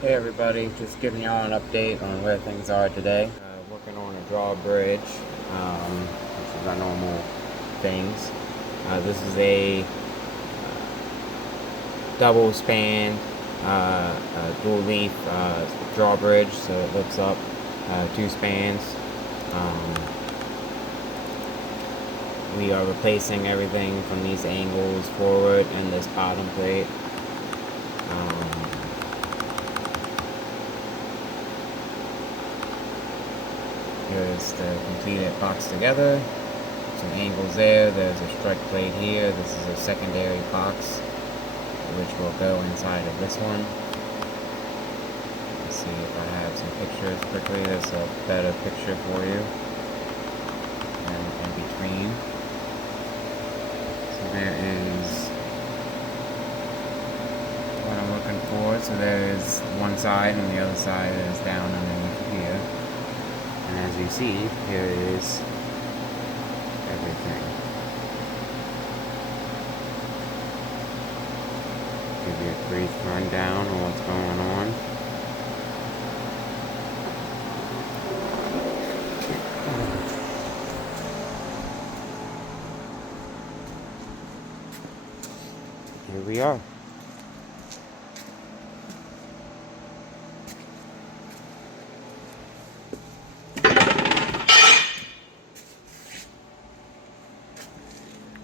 Hey everybody, just giving y'all an update on where things are today. Working on a drawbridge, which is our normal things. This is a double span, dual leaf drawbridge, so it lifts up two spans. We are replacing everything from these angles forward in this bottom plate. Here's the completed box together. Some angles there. There's a strike plate here. This is a secondary box, which will go inside of this one. Let's see if I have some pictures quickly. There's a better picture for you. And in between. So there is what I'm looking for. So there is one side and the other side is down underneath here. And as you see, here is everything. Give you a brief rundown on what's going on. Here we are.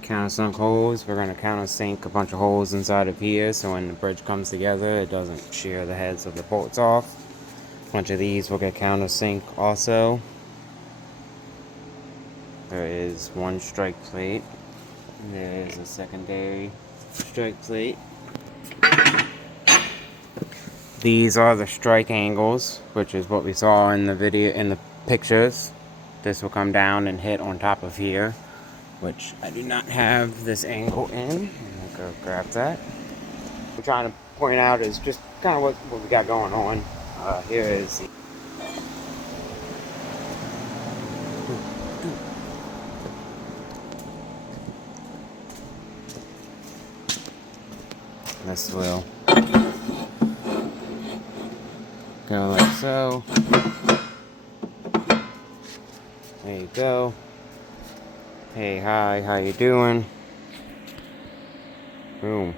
Countersunk holes. We're going to countersink a bunch of holes inside of here so when the bridge comes together it doesn't shear the heads of the bolts off. A bunch of these will get countersink also. There is one strike plate. There is a secondary strike plate. These are the strike angles, which is what we saw in the video, in the pictures. This will come down and hit on top of here, which I do not have this angle in. I'll go grab that. What I'm trying to point out is just kind of what we got going on. Here is this will go like so. There you go. Hey, hi, how you doing? Boom.